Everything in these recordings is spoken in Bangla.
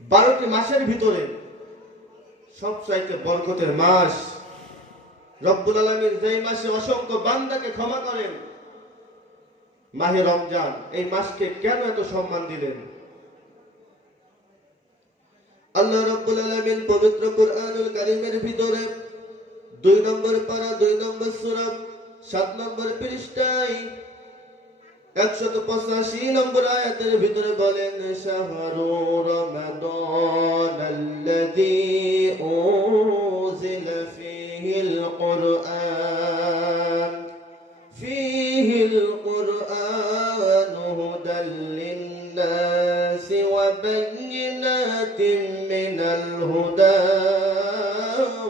12টি মাসের ভিতরে সবচাইতে বরকতের মাস রব্বুল আলামিন যেই মাসে অসংখ্য বান্দাকে ক্ষমা করেন, মাহে রমজান, এই মাসকে কেন এত সম্মান দিলেন? আল্লাহ রাব্বুল আলামিন পবিত্র কুরআনুল কারীমের ভিতরে 2 নম্বর পারা 2 নম্বর সূরা 7 নম্বর পৃষ্ঠায় 185 নম্বর আয়াতের ভিতরে বলেন, শাহরু রমাদানাল্লাযী উনজিলা ফীহিল কুরআন ফীহিল কুরআনু হুদাল লিন-নাসি ওয়া বায়্যিনাতিন মিনাল হুদা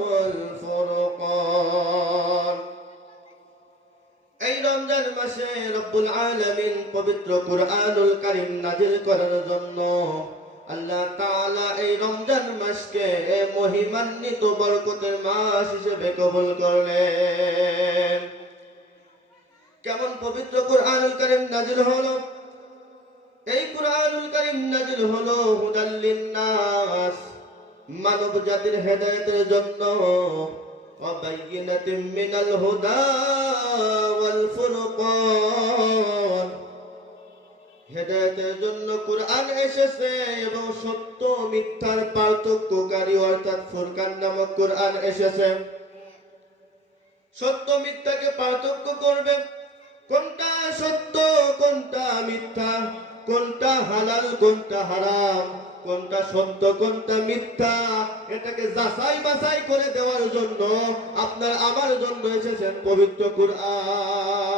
ওয়াল ফুরকান। এই রমজান মাসে রব্বুল আলামিন পবিত্র কুরআনুল কারীম নাযিল করার জন্য আল্লাহ তাআলা এই রমজান মাসকে মহিমান্বিত বরকতের মাস হিসেবে কবুল করলেন। কেমন পবিত্র কুরআনুল কারীম নাযিল হলো? এই কুরআনুল কারীম নাযিল হলো হুদাল লিন-নাস, মানব জাতির হেদায়েতের জন্য, ওয়াবায়্যিনাতিন মিনাল হুদা ওয়াল ফুরকান, হেদায়েতের জন্য কুরআন এসেছে এবং সত্য মিথ্যার পার্থক্যকারী অর্থাৎ ফুরকান নামক কুরআন এসেছে। সত্য মিথ্যাকে পার্থক্য করবে, কোনটা সত্য কোনটা মিথ্যা, কোনটা হালাল কোনটা হারাম, কোনটা সত্য কোনটা মিথ্যা, এটাকে যাচাই বাছাই করে দেওয়ার জন্য আপনার আমার জন্য এসেছেন পবিত্র কুরআন।